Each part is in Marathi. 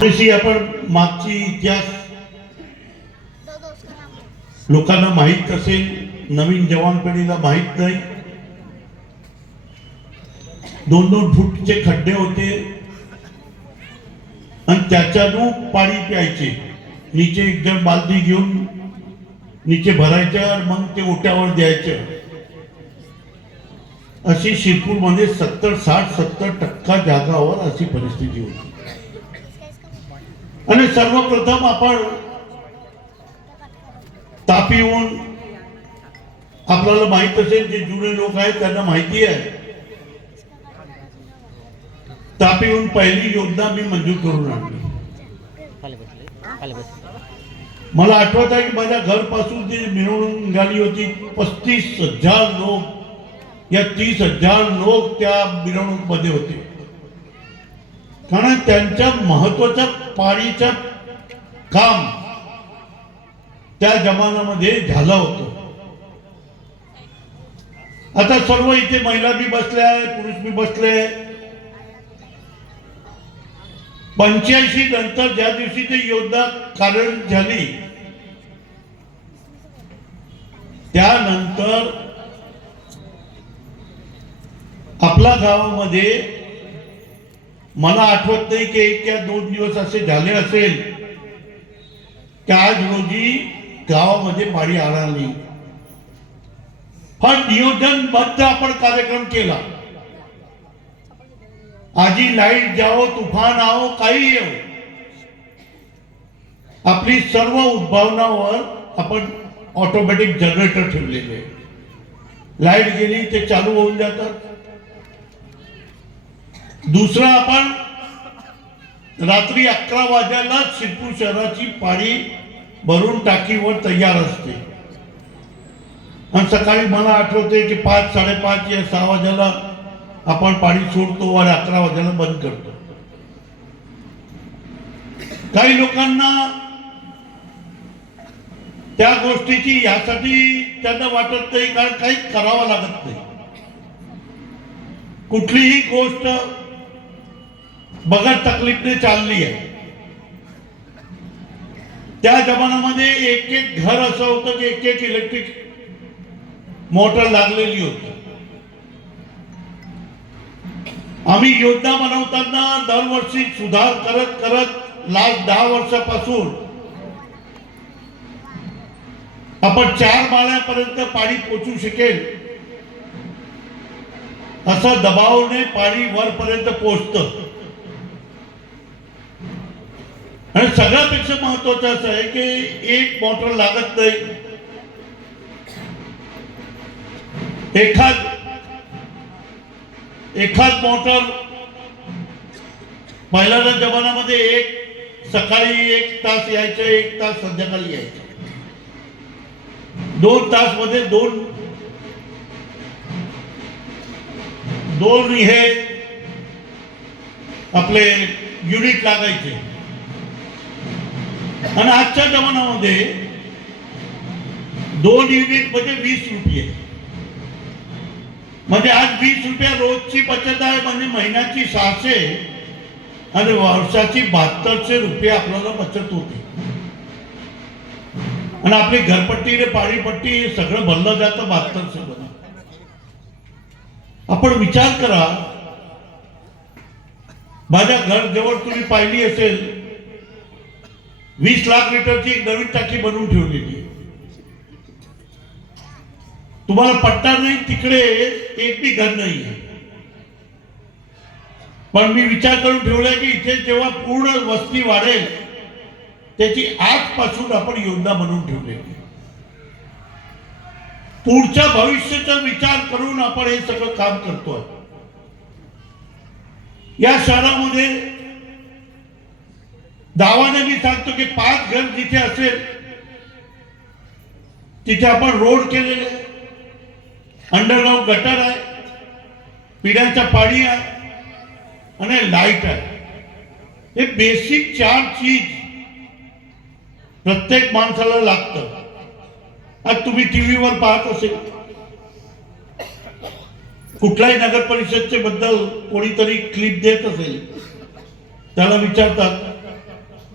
थोडीशी आपण मागची इतिहास लोकांना माहीत असेल, नवीन जवान पिढीला माहीत नाही. 2-2 फूटचे खड्डे होते आणि त्याच्यातून पाणी प्यायचे. नीचे एक जण बालदी घेऊन नीचे भरायचं, मग ते ओट्यावर द्यायचं. अशी शिरपूरमध्ये 70-60-70% जागावर अशी परिस्थिती होती. आणि सर्वप्रथम आपण तापीहून, आपल्याला माहित असेल, जे जुने लोक आहेत त्यांना माहिती आहे, तापीहून पहिली योजना मी मंजूर करून आणली. मला आठवत आहे की माझ्या घरपासून जी मिरवणूक निघाली होती, 35,000 लोक, या 30,000 लोक त्या मिरवणूकमध्ये होते. कारण त्यांच्या महत्वाच्या पाणीचं काम त्या जमान्यामध्ये झालं होतं. आता सर्व इथे महिला बी बसल्या आहे, पुरुष बी बसले आहे. 85 नंतर ज्या दिवशी ते योजना कार्यान्वित झाली, त्यानंतर आपल्या गावामध्ये मला आठवत नाही की 1 या 2 दिवस असे झाले असेल की आज रोजी गावामध्ये पाणी आला नाही. पण नियोजनबद्ध आपण कार्यक्रम केला. आजी लाईट जाओ, तुफान आओ, काही येऊ, आपली सर्व उद्भावनावर आपण ऑटोमॅटिक जनरेटर ठेवलेले. लाईट गेली ते चालू होऊन जातात. दुसरं, आपण रात्री 11 वाजल्याला शिरपूर शहराची पाणी भरून टाकीवर तयार असते. आणि सकाळी मला आठवते की 5-5:30 या 6 वाजल्याला आपण पाणी सोडतो आणि 11 वाजल्याला बंद करतो. काही लोकांना त्या गोष्टीची यासाठी त्यांना वाटत नाही, कारण काही करावं लागत नाही. कुठलीही गोष्ट बगैर तकलीफने चालली आहे. त्या जमान्यामध्ये एक घर असं होतं की एक इलेक्ट्रिक मोटर लागलेली होती. आम्ही योजना बनवताना दरवर्षी सुधार करत करत लास्ट 10 वर्षापासून आपण 4 माळ्यापर्यंत पाणी पोहोचू शकेल असं दबावने पाणी वरपर्यंत पोहोचतं. आणि सगळ्यापेक्षा महत्वाचं असं आहे की एक मोटर लागत नाही. एखाद मोटर पहिल्याच्या जमान्यामध्ये एक सकाळी 1 तास यायचं, 1 तास संध्याकाळी यायचं. 2 तास मध्ये दोन हे आपले युनिट लागायचे. आणि आजच्या जमान्यामध्ये 2 युनिट म्हणजे 20 रुपये. म्हणजे आज 20 रुपये रोजची बचत आहे, म्हणजे महिन्याची 600 आणि वर्षाची 7200 रुपये आपल्याला बचत होते. आणि आपली घरपट्टी रे पाणीपट्टी सगळं भरलं जातं 7200 मध्ये. आपण विचार करा, माझ्या घर जवळ तुम्ही पाहिली असेल 20 लाख लिटरची एक नवीन टाकी बनवून ठेवलेली. तुम्हाला पटणार नाही, तिकडे एक बी घर नाही आहे. पण मी विचार करून ठेवलाय की इथे जेव्हा पूर्ण वस्ती वाढेल त्याची आजपासून आपण योजना बनवून ठेवलेली. पुढच्या भविष्याचा विचार करून आपण हे सगळं काम करतोय. या शहरामध्ये दावाने मी सांगतो की 5 घर जिथे असेल तिथे आपण रोड केलेले, अंडरग्राउंड गटर आहे, पिण्याचं पाणी आहे आणि लाईट आहे. हे बेसिक 4 चीज प्रत्येक माणसाला लागतं. आज तुम्ही टीव्हीवर पाहत असेल, कुठल्याही नगर परिषदचे बद्दल कोणीतरी क्लिप देत असेल, त्याला विचारतात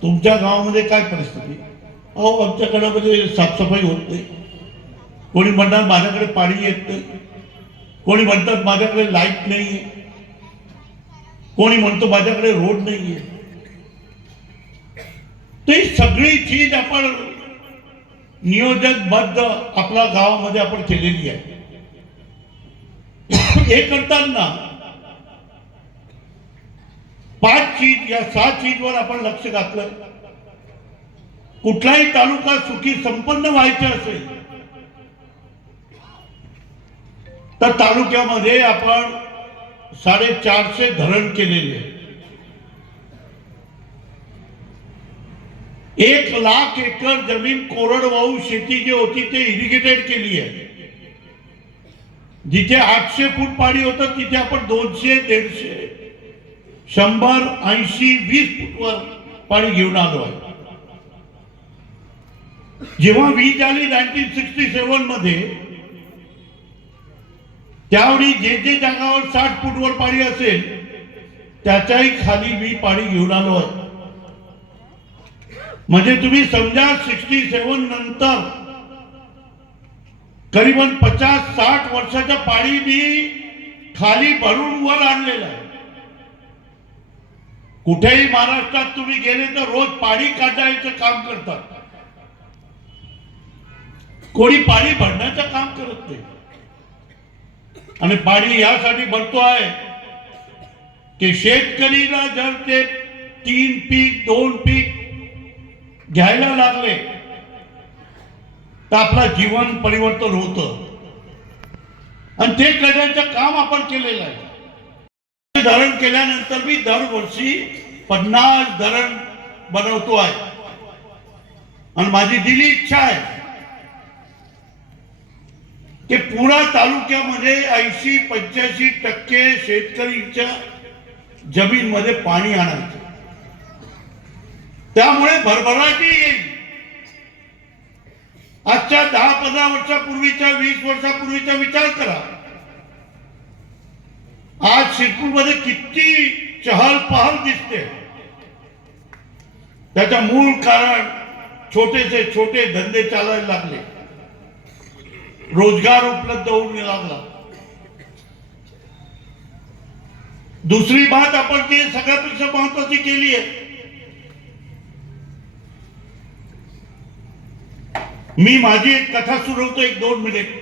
तुमच्या गावामध्ये काय परिस्थिती? अहो आमच्याकडे म्हणजे साफसफाई होत नाही. कोणी म्हणणार माझ्याकडे पाणी येत नाही, कोणी म्हणतात माझ्याकडे लाईट नाहीये, कोणी म्हणतो माझ्याकडे रोड नाहीये. ते सगळी चीज आपण नियोजनबद्ध आपल्या गावामध्ये आपण केलेली आहे. हे करताना 5 चीज या 6 चीजवर आपण लक्ष घातलं. कुठलाही तालुका सुखी संपन्न व्हायचा असेल तर तालुक्यामध्ये आपण 450 धरण केलेले. 1 लाख एकर जमीन कोरडवाहू शेती जी होती ते इरिगेटेड केली आहे. जिथे 800 फूट पाणी होतं तिथे आपण 200, 150, 100, 80, 20 फूटवर पाणी घेऊन आलो आहे. जेव्हा वीज आली 1967 मध्ये, त्यावेळी जे जे जागावर 60 फूटवर पाणी असेल त्याच्याही खाली मी पाणी घेऊन आलो आहे. म्हणजे तुम्ही समजा 67 नंतर करीबन 50-60 वर्षाचं पाणी मी खाली भरून वर आणलेलं आहे. कुठेही महाराष्ट्रात तुम्ही गेले तर रोज पाणी काढायचं काम करतात, कोणी पाणी भरण्याचं काम करत नाही. आणि पाणी यासाठी भरतो आहे की शेतकरीला जर ते 3 पीक 2 पीक घ्यायला लागले तर आपलं जीवन परिवर्तन होतं. आणि ते करण्याचं काम आपण केलेलं आहे. धरण केल्यानंतर मी दरवर्षी 50 धरण बनवतो आहे. आणि माझी दिली इच्छा आहे की पुरा तालुक्यामध्ये 80-85% शेतकरीच्या जमीनमध्ये पाणी आणायचं. त्यामुळे भरभराटी येईल. आजच्या 10-15 वर्षापूर्वीच्या 20 वर्षापूर्वीचा विचार करा. आज शिरपूरमध्ये किती चहल पहल दिसते. त्याचं मूळ कारण छोटेसे छोटे धंदे चालायला लागले, रोजगार उपलब्ध होऊन लागला. दुसरी बात आपण ती सगळ्यापेक्षा महत्वाची केली आहे. मी माझी एक कथा सुरवतो 1-2 मिनिट.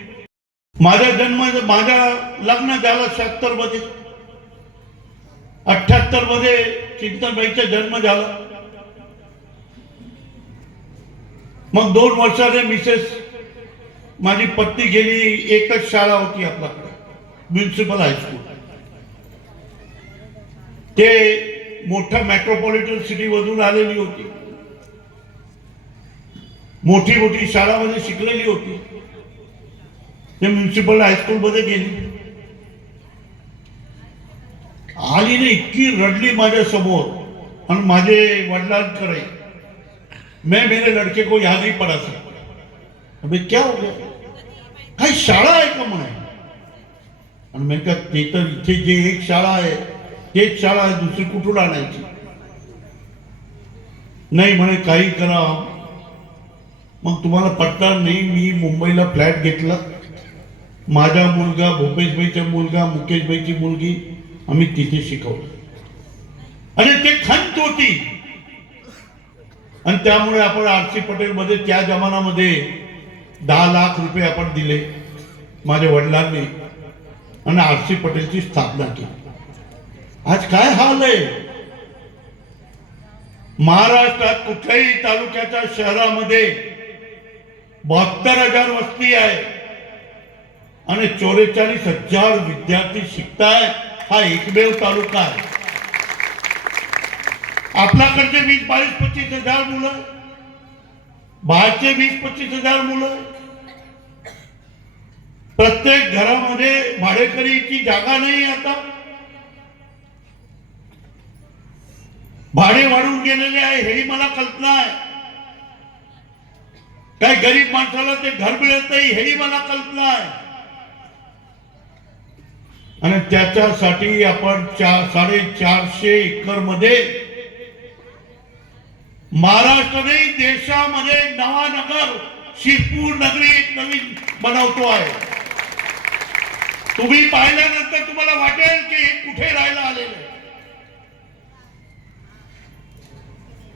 माझ्या लग्न झालं 76 मध्ये. 78 मध्ये चिंतनबाईचा जन्म झाला. मग 2 वर्षाने मिसेस माझी पत्नी गेली. एकच शाळा होती आपल्याकडे, म्युनिसिपल हायस्कूल. ते मोठ्या मेट्रोपॉलिटन सिटी मधून आलेली होती. मोठी मोठी शाळामध्ये शिकलेली होती. ते म्युनिसिपल हायस्कूल मध्ये गेली. आली ने इतकी रडली माझ्या समोर. आणि माझे वडिलांकडे, मैं मेरे लड़के को याद नहीं पड़ा सर. अबे क्या हो गया, काही शाळा आहे का म्हणे. आणि मी का ते तर इथे जे एक शाळा आहे तेच शाळा आहे, दुसरी कुठून आणायची. नाही म्हणे काही करा. मग तुम्हाला पटणार नाही, मी मुंबईला फ्लॅट घेतला. माझा मुलगा, भूपेशभाईचा मुलगा, मुकेशभाईची मुलगी, आम्ही तिथे शिकवलं. आणि ते खंत होती. आणि त्यामुळे आपण आर.सी. पटेल मध्ये त्या जमान्यामध्ये 10 लाख रुपये आपण दिले माझ्या वडिलांनी आणि आर.सी. पटेलची स्थापना केली. आज काय हाल आहे महाराष्ट्रात. कुठल्याही तालुक्याच्या शहरामध्ये 72,000 वस्ती आहे आणि 44,000 विद्यार्थी शिकताय. हा एकमेव तालुका आहे. आपल्याकडचे 20-22-25,000 मुलं, बाहेरचे 20-25,000 मुलं. प्रत्येक घरामध्ये भाडेकरीची जागा नाही. आता भाडे वाढून गेलेले आहे, हेही मला कल्पना आहे. काही गरीब माणसाला ते घर मिळत नाही, हेही मला कल्पना आहे. आणि त्याच्यासाठी आपण 450 एकर मध्ये महाराष्ट्र नाही देशामध्ये नवा नगर शिरपूर नगरी एक नवीन बनवतो आहे. तुम्ही पाहिल्यानंतर तुम्हाला वाटेल की हे कुठे राहायला आलेलं आहे.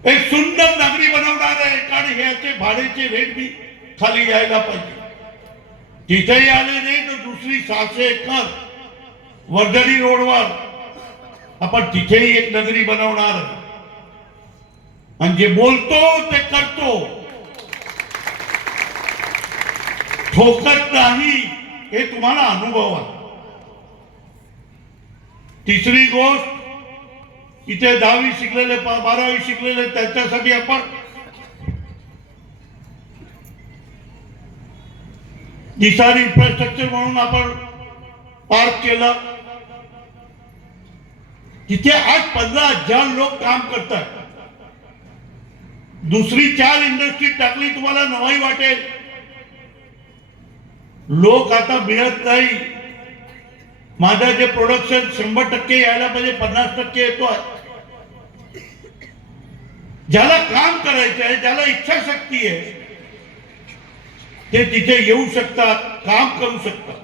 एक सुंदर नगरी बनवणार आहे, कारण ह्याचे भाड्याचे रेट बी खाली यायला पाहिजे. तिथेही आले नाही तर दुसरी 600 एकर वर्धनी रोडवर आपण तिथेही एक नगरी बनवणार. आणि जे बोलतो ते करतो, ठोकत नाही, हे तुम्हाला अनुभव आहे. तिसरी गोष्ट, इथे 10वी शिकलेले 12वी शिकलेले त्यांच्यासाठी आपण दिसारी इन्फ्रास्ट्रक्चर म्हणून आपण पार्क केलं. तिथे आज 15,000 लोक काम करतात. दुसरी 4 इंडस्ट्री टाकली, तुम्हाला नवाई वाटेल. लोक आता मिळत नाही. माझं जे प्रोडक्शन 100% यायला पाहिजे 50% येतो आहे. ज्याला काम करायचं आहे, ज्याला इच्छाशक्ती आहे, ते तिथे येऊ शकतात, काम करू शकतात.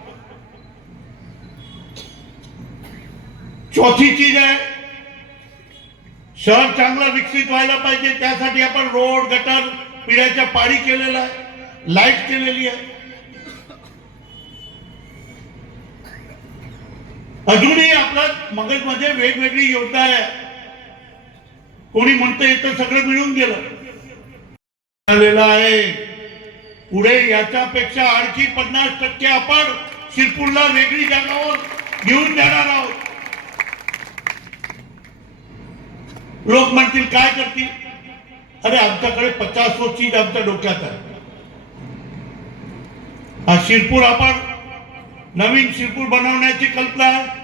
चौथी चीज आहे, शहर चांगलं विकसित व्हायला पाहिजे. त्यासाठी आपण रोड, गटर, पिण्याच्या पाणी केलेलं आहे, लाईट केलेली आहे. अजूनही आपल्या मगजमध्ये वेगवेगळी योजना आहे. कोणी म्हणतं येतं सगळं मिळून गेलं आहे. पुढे याच्यापेक्षा आणखी 50% आपण शिरपूरला वेगळी जागावर घेऊन जाणार आहोत. लोक म्हणतील काय करतील. अरे आमच्याकडे 50 चीज आमच्या डोक्यात आहे. हा शिरपूर आपण नवीन शिरपूर बनवण्याची कल्पना आहे.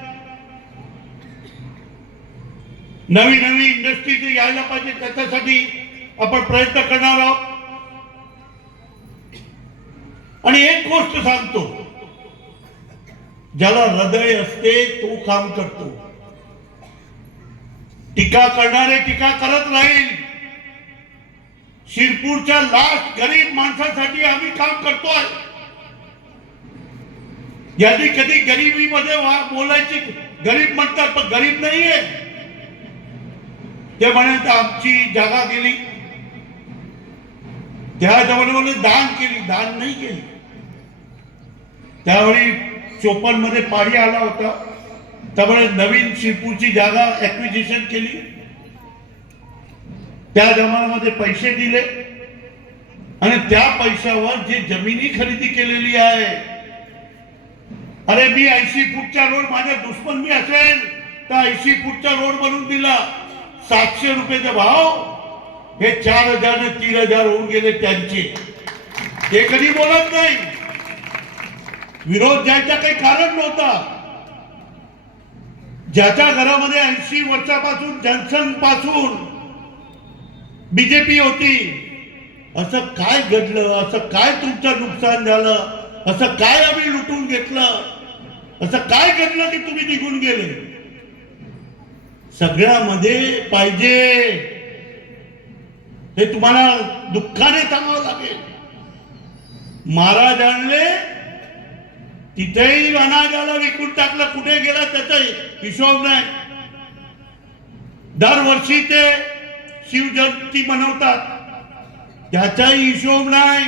नवी नवी इंडस्ट्री यायला पाहिजे, त्याच्यासाठी आपण प्रयत्न करणार आहोत. आणि एक गोष्ट सांगतो, ज्याला हृदय असते तो काम करतो. टीका करणारे टीका करत राहील. शिरपूरच्या लास्ट गरीब माणसासाठी आम्ही काम करतोय. यांनी कधी गरिबीमध्ये बोलायची, गरीब म्हणतात पण गरीब नाहीये. ते म्हणत आमची जागा गेली, त्या जमान्यामध्ये दान केली, दान नाही केली. त्यावेळी 54 मध्ये पाणी आला होता, त्यामुळे नवीन शिरपूरची जागा ऍक्विजिशन केली. त्या जमान्यामध्ये पैसे दिले आणि त्या पैशावर जे जमिनी खरेदी केलेली आहे. अरे मी 80 फूटचा रोड, माझ्या दुश्मन मी असेल तर 80 फूटचा रोड बनवून दिला. 700 रुपयाचा भाव, हे 4,000 ने 3,000 होऊन गेले त्यांचे. ते कधी बोलत नाही. विरोध द्यायचा काही कारण नव्हता. ज्याच्या घरामध्ये 80 वर्षापासून जॉन्सन पासून बीजेपी होती, असं काय घडलं, असं काय तुमचं नुकसान झालं, असं काय आम्ही लुटून घेतलं, असं काय घडलं की तुम्ही निघून गेले. सगळ्यामध्ये पाहिजे हे तुम्हाला दुःखाने सांगावं लागेल. महाराजांनी तिथेही अनाजाला विकून टाकलं, कुठे गेला त्याचा हिशोब नाही. दरवर्षी ते शिवजयंती मनवतात, त्याचाही हिशोब नाही.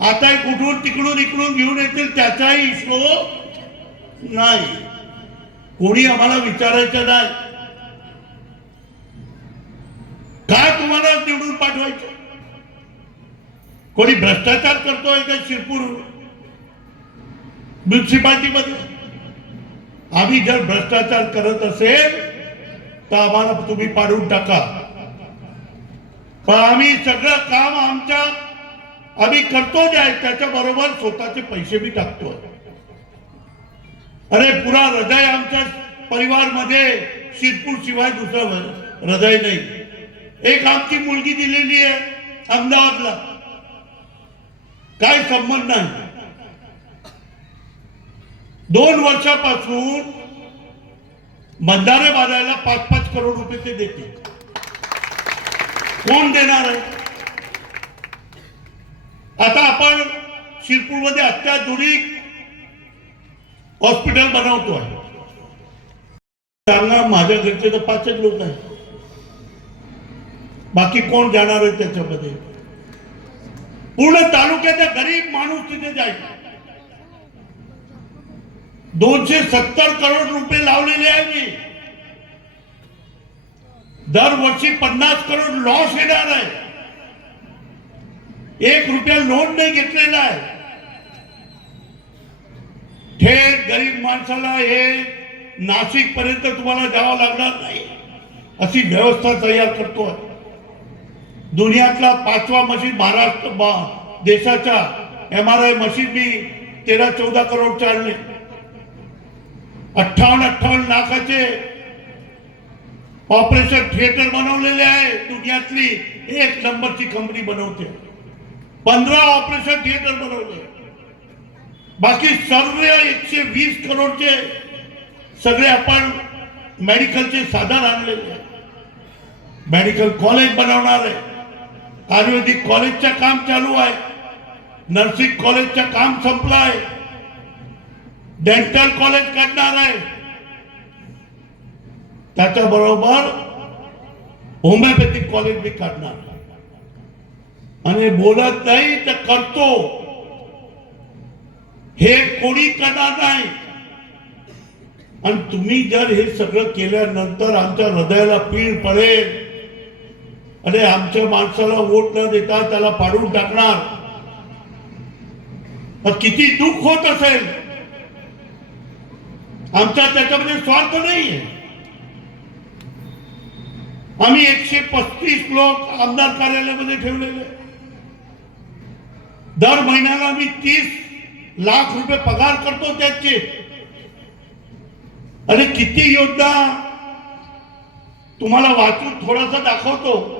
आता कुठून तिकडून इकडून घेऊन येतील, त्याचाही हिशोब नाही. कोणी आम्हाला विचारायचं नाही काय तुम्हाला निवडून पाठवायचं. कोणी भ्रष्टाचार करतोय का शिरपूर म्युन्सिपाल्टीमध्ये? आम्ही जर भ्रष्टाचार करत असेल तर आम्हाला तुम्ही पाडून टाका. पण आम्ही सगळं काम आम्ही करतो जे आहे त्याच्या बरोबर स्वतःचे पैसे बी टाकतो. अरे पुरा हृदय आमच्या परिवार मध्ये शिरपूर शिवाय दुसरं हृदय नाही. एक आमची मुलगी दिलेली आहे अहमदाबादला, काय संबंध नाही. 2 वर्षापासून बंधारे बांधायला 5-5 करोड रुपये ते देते. कोण देणार आहे? आता आपण शिरपूरमध्ये अत्याधुनिक हॉस्पिटल बनवतोय. सांगा, माझ्या घरचे तर 5च लोक आहेत, बाकी कोण जाणार आहे त्याच्यामध्ये? पूर्ण तालुक्याचा गरीब माणूस तिथे जाईल. 270 करोड रुपये लावलेले आहे मी. दरवर्षी 50 करोड लॉस येणार आहे. 1 रुपया लोन नाही घेतलेला आहे. थेट गरीब माणसाला हे नाशिक पर्यंत तुम्हाला जावं लागणार नाही अशी व्यवस्था तयार करतोय. दुनियातला 5वा मशीन महाराष्ट्र देशाचा MRI मशीन मी 13-14 करोडचे आणले. 58 लाखाचे ऑपरेशन थिएटर बनवलेले आहे. दुनियातली 1 नंबरची कंपनी बनवते. 15 ऑपरेशन थिएटर बनवले. बाकी सर्व 120 करोडचे सगळे आपण मेडिकलचे साधन आणलेले आहे. मेडिकल कॉलेज बनवणार आहे. आयुर्वेदिक कॉलेजचं काम चालू आहे. नर्सिंग कॉलेजचं काम संपलं आहे. डेंटल कॉलेज करणार आहे. त्याच्याबरोबर होमिओपॅथिक कॉलेज भी करणार. आणि बोलत नाही तर करतो हे कोणी करणार नाही. आणि तुम्ही जर हे सगळं केल्यानंतर आमच्या हृदयाला पीळ पडेल. अरे आमच्या माणसाला वोट न देता त्याला पाडून टाकणार, तर किती दुःख होत असेल. आमचा त्याच्यामध्ये स्वार्थ नाहीये. आम्ही 135 लोक आमदार कार्यालयामध्ये ठेवलेले. दर महिन्याला आम्ही 30 लाख रुपये पगार करतो त्याचे. आणि किती योजना तुम्हाला वाचून थोडासा दाखवतो.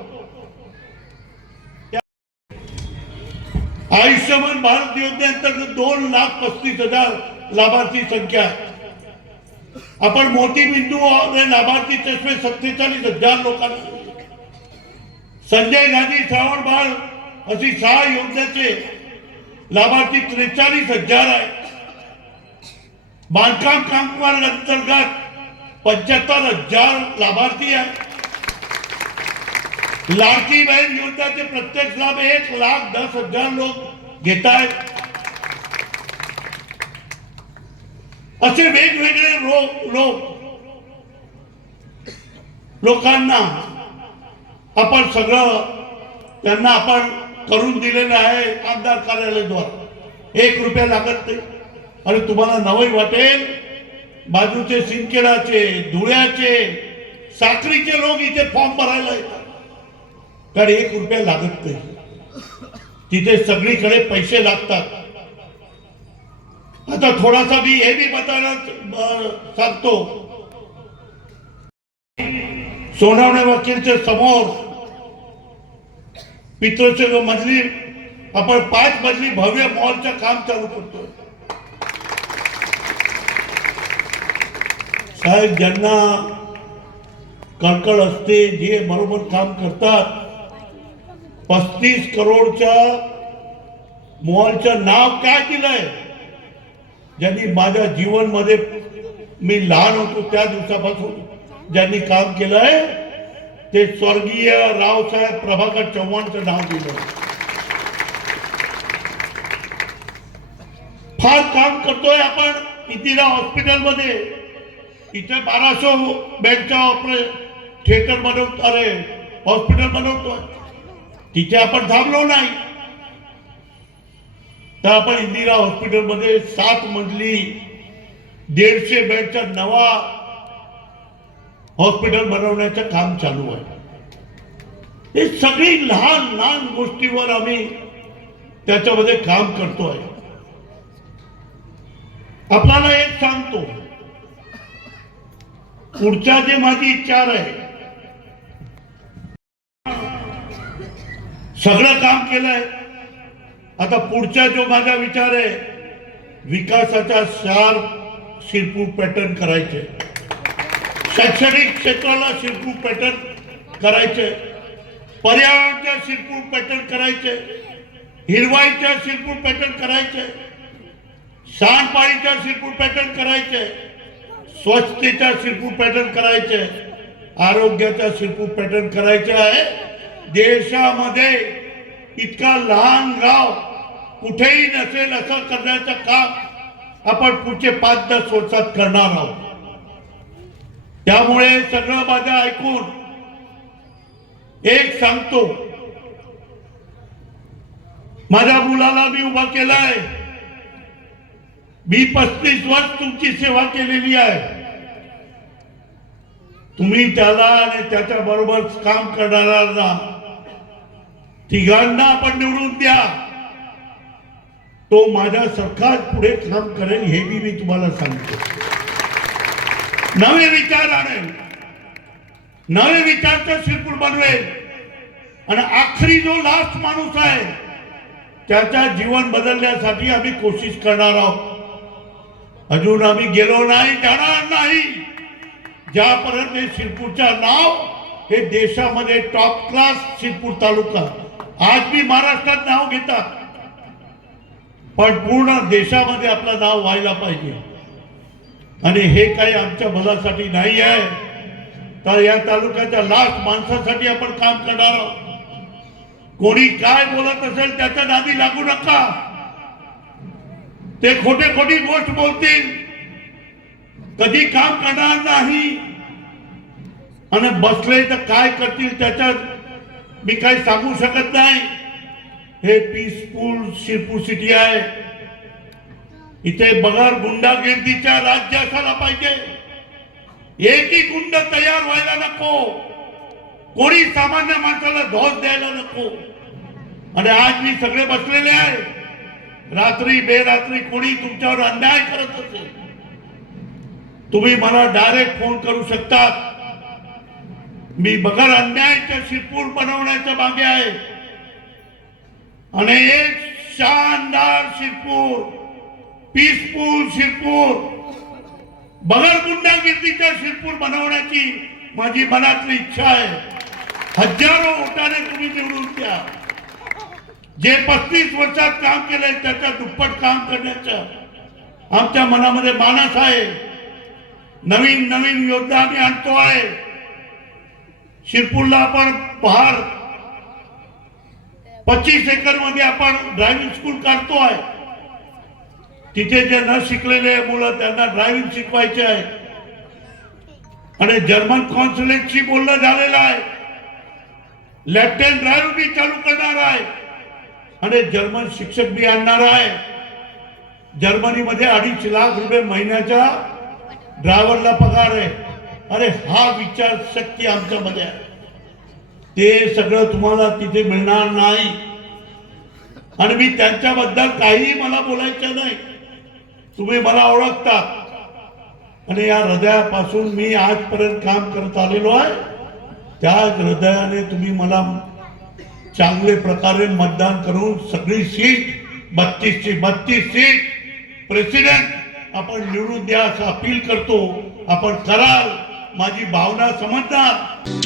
आयुष्यमान भारत योजनेअंतर्गत 2,35,000 लाभार्थी संख्या. आपण मोतीबिंदू लाभार्थी चष्मे 47,000 लोकांना. संजय गांधी श्रावण बाळ अशी 6 योजनेचे लाभार्थी 43,000 आहे. बांधकाम कामगार अंतर्गत 75,000 लाभार्थी आहे. लाडकी बहीण योजनेचे प्रत्यक्ष लाभ 1,10,000 लोक घेत आहेत. असे वेगवेगळे लोकांना आपण सगळं त्यांना आपण करून दिलेलं आहे आमदार कार्यालयाद्वारे. 1 रुपया लागत नाही. आणि तुम्हाला नवई वाटेल, बाजूचे सिंदखेडाचे, धुळ्याचे, साक्रीचे लोक इथे फॉर्म भरायला येतात, कारण 1 रुपया लागत नाही. तिथे सगळीकडे पैसे लागतात. आता थोडासा मी हे भी बतायला सांगतो. सोनवणे वकीलच्या समोर पित्रोचे मजली आपण 5 मजली भव्य मॉलचं काम चालू करतो. साहेब, ज्यांना कळकळ असते, जे बरोबर काम करतात, 35 करोडच्या मॉलचं नाव काय दिलंय? ज्यांनी माझ्या जीवन मध्ये मी लहान होतो त्या दिवसापासून ज्यांनी काम केलंय ते स्वर्गीय रावसाहेब प्रभाकर चव्हाणचं नाव दिलं. फार काम करतोय आपण इंदिरा हॉस्पिटलमध्ये. इथे 1200 बेडचा थिएटर बनवतो, हॉस्पिटल बनवतोय. तिथे आपण थांबलो नाही. तर आपण इंदिरा हॉस्पिटलमध्ये 7 मजली 150 बेडचा नवा हॉस्पिटल बनवण्याचं काम चालू आहे. हे सगळी लहान लहान गोष्टीवर आम्ही त्याच्यामध्ये काम करतोय. आपल्याला एक सांगतो, पुढच्या जे माझी इच्छा आहे, सगळं काम केलंय. आता पुढचा जो माझा विचार आहे, विकासाचा शार्प शिरपूर पॅटर्न करायचे. शैक्षणिक क्षेत्राला शिरपूर पॅटर्न करायचे. पर्यावरणाच्या शिरपूर पॅटर्न करायचे, हिरवाईच्या शिरपूर पॅटर्न करायचे, सांडपाणीच्या शिरपूर पॅटर्न करायचे, स्वच्छतेच्या शिरपूर पॅटर्न करायचे, आरोग्याचा शिरपूर पॅटर्न करायचे आहे. देशामध्ये इतका लहान गाव कुठेही नसेल असं करण्याचं काम आपण पुढचे 5-10 वर्षात करणार आहोत. त्यामुळे सगळं माझं ऐकून एक सांगतो, माझ्या मुलाला मी उभा केलाय. मी 35 वर्ष तुमची सेवा केलेली आहे. तुम्ही त्याला आणि त्याच्या बरोबर काम करणाऱ्यांना तिघांना आपण निवडून द्या. तो माझ्या सरकार पुढे काम करेल हे मी तुम्हाला सांगतो. नवे विचार आणेल, नवे विचारचं शिरपूर बनवेल आणि आखरी जो लास्ट माणूस आहे त्याच्या जीवन बदलण्यासाठी आम्ही कोशिश करणार आहोत. अजून आम्ही गेलो नाही, जाणार नाही ज्यापर्यंत हे शिरपूरचं नाव हे देशामध्ये टॉप क्लास शिरपूर तालुका, आज मी महाराष्ट्रात नाव घेतात पण पूर्ण देशामध्ये आपलं नाव व्हायला पाहिजे. आणि हे काही आमच्या भल्यासाठी नाही आहे, तर या तालुक्याच्या लास्ट माणसासाठी आपण काम करणार आहोत. कोणी काय बोलत असेल त्याच्या नादी लागू नका. ते खोटी गोष्ट बोलतील, कधी काम करणार नाही आणि बसले तर काय करतील त्याच्यात मी काही सांगू शकत नाही. हे पीसफुल शिरपूर सिटी आहे. इथे बगर गुंडागिर्दीचा राज्य असायला पाहिजे. एकही गुंड तयार व्हायला नको, कोणी सामान्य माणसाला धोस द्यायला नको. आणि आज मी सगळे बसलेले आहे, रात्री बेरात्री कोणी तुमच्यावर अन्याय करत असेल तुम्ही मला डायरेक्ट फोन करू शकता. मी बगर अन्यायाच्या शिरपूर बनवण्याच्या मागे आहे आणि एक शानदार शिरपूर, पीसफुल शिरपूर, बगर गुंडागिर्दीच्या शिरपूर बनवण्याची माझी मनातली इच्छा आहे. हजारो वोटाने तुम्ही निवडून द्या. जे 35 वर्षात काम केलंय त्याच्या दुप्पट काम करण्याचं आमच्या मनामध्ये मानस आहे. नवीन नवीन योजना आम्ही आणतो आहे. शिरपूरला आपण पहार 25 एकर मध्ये आपण ड्रायव्हिंग स्कूल काढतो आहे. तिथे जे न शिकलेले मुलं त्यांना ड्रायव्हिंग शिकवायचे आहे आणि जर्मन कॉन्सुलेटशी बोलणं झालेलं आहे. लेफ्टनंट ड्रायव्हर बी चालू करणार आहे आणि जर्मन शिक्षक बी आणणार आहे. जर्मनीमध्ये 2.5 लाख रुपये महिन्याच्या ड्रायव्हरला पगार आहे. अरे हा विचार शक्ती आमच्यामध्ये आहे. ते सगळं तुम्हाला तिथे मिळणार नाही आणि मी त्यांच्याबद्दल काही मला बोलायचं नाही. तुम्ही मला ओळखता आणि या हृदयापासून मी आजपर्यंत काम करत आलेलो आहे. त्याच हृदयाने तुम्ही मला चांगले प्रकारे मतदान करून सगळी सीट 32ची 32 सीट प्रेसिडेंट आपण निवडून द्या असं अपील करतो. आपण कराल, माझी भावना समजणार.